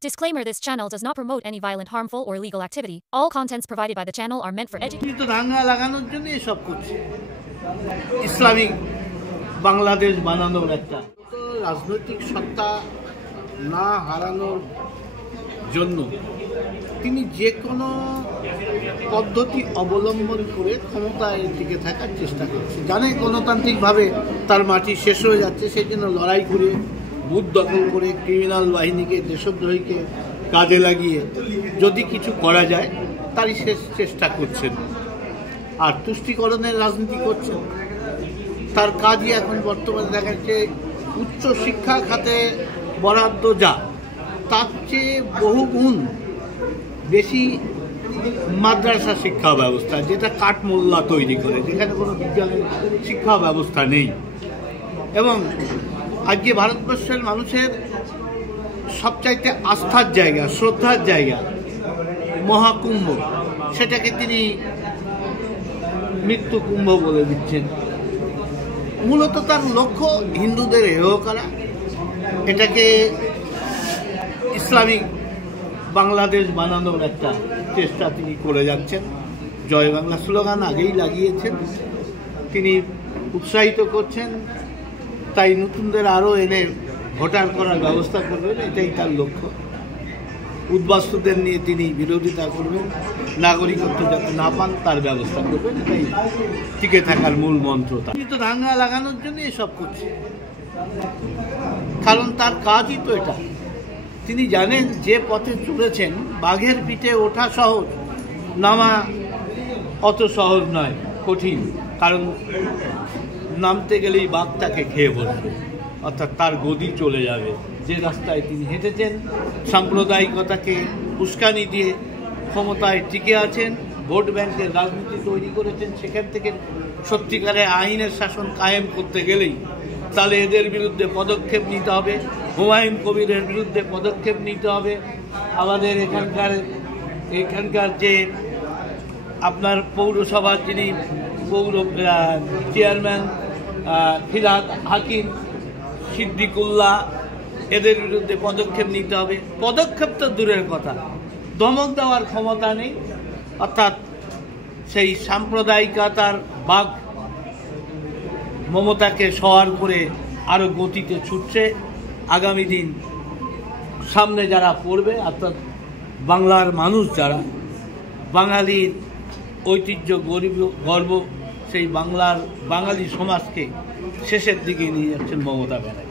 Disclaimer: This channel does not promote any violent, harmful, or illegal activity. All contents provided by the channel are meant for education. দাঙ্গা লাগানোর জন্য এসব করছে Islamic Bangladesh বানানোর একটা রাজনৈতিক সত্তা না হারানোর জন্য তিনি যে কোনো পদ্ধতি অবলম্বন করে ক্ষমতায় টিকে থাকার চেষ্টা করছে। জানে গণতান্ত্রিকভাবে তার মাটি শেষ হয়ে যাচ্ছে, সেই জন্য লড়াই করে বুথ দখল করে ক্রিমিনাল বাহিনীকে দেশদ্রোহীকে কাজে লাগিয়ে যদি কিছু করা যায় তারই শেষ চেষ্টা করছেন। আর তুষ্টিকরণের রাজনীতি করছেন। তার কাজই এখন বর্তমানে দেখা যাচ্ছে উচ্চ শিক্ষা খাতে বরাদ্দ যা তার চেয়ে বহুগুণ বেশি মাদ্রাসা শিক্ষা ব্যবস্থা, যেটা কাঠমোল্লা তৈরি করে, যেখানে কোনো বিজ্ঞানের শিক্ষা ব্যবস্থা নেই। এবং আজকে ভারতবর্ষের মানুষের সবচাইতে আস্থার জায়গা, শ্রদ্ধার জায়গা মহাকুম্ভ, সেটাকে তিনি মৃত্যু কুম্ভ বলে দিচ্ছেন। মূলত তার লক্ষ্য হিন্দুদের হেয় করা, এটাকে ইসলামিক বাংলাদেশ বানানোর একটা চেষ্টা তিনি করে যাচ্ছেন। জয় বাংলা স্লোগান আগেই লাগিয়েছেন, তিনি উৎসাহিত করছেন, তাই নতুনদের আরও এনে ভোটার করার ব্যবস্থা করবেন, এটাই তার লক্ষ্য। উদ্বাস্তুদের নিয়ে তিনি বিরোধিতা করবেন, নাগরিকত্ব যাতে না পান তার ব্যবস্থা করবেন, এটাই টিকে থাকার মূল মন্ত্র। তিনি তো দাঙ্গা লাগানোর জন্য এসব করছে, কারণ তার কাজই তো এটা। তিনি জানেন যে পথে চলেছেন বাঘের পিঠে ওঠা সহজ, নামা অত সহজ নয়, কঠিন। কারণ নামতে গেলেই বাঘ তাকে খেয়ে বসবে, অর্থাৎ তার গদি চলে যাবে। যে রাস্তায় তিনি হেঁটেছেন, সাম্প্রদায়িকতাকে উস্কানি দিয়ে ক্ষমতায় টিকে আছেন, ভোট ব্যাংকের রাজনীতি তৈরি করেছেন, সেখান থেকে সত্যিকারের আইনের শাসন কায়েম করতে গেলেই তাহলে এদের বিরুদ্ধে পদক্ষেপ নিতে হবে। হুমায়ুন কবিরের বিরুদ্ধে পদক্ষেপ নিতে হবে। আমাদের এখানকার যে আপনার পৌরসভার যিনি চেয়ারম্যান ফিরহাদ হাকিম, সিদ্দিকুল্লাহ, এদের বিরুদ্ধে পদক্ষেপ নিতে হবে। পদক্ষেপ তো দূরের কথা, ধমক দেওয়ার ক্ষমতা নেই। অর্থাৎ সেই সাম্প্রদায়িকতার বাঘ মমতাকে সওয়ার করে আরও গতিতে ছুটছে। আগামী দিন সামনে যারা পড়বে, অর্থাৎ বাংলার মানুষ যারা, বাঙালির ঐতিহ্য গর্ব সেই বাঙালি সমাজকে শেষের দিকে নিয়ে যাচ্ছেন মমতা ব্যানার্জি।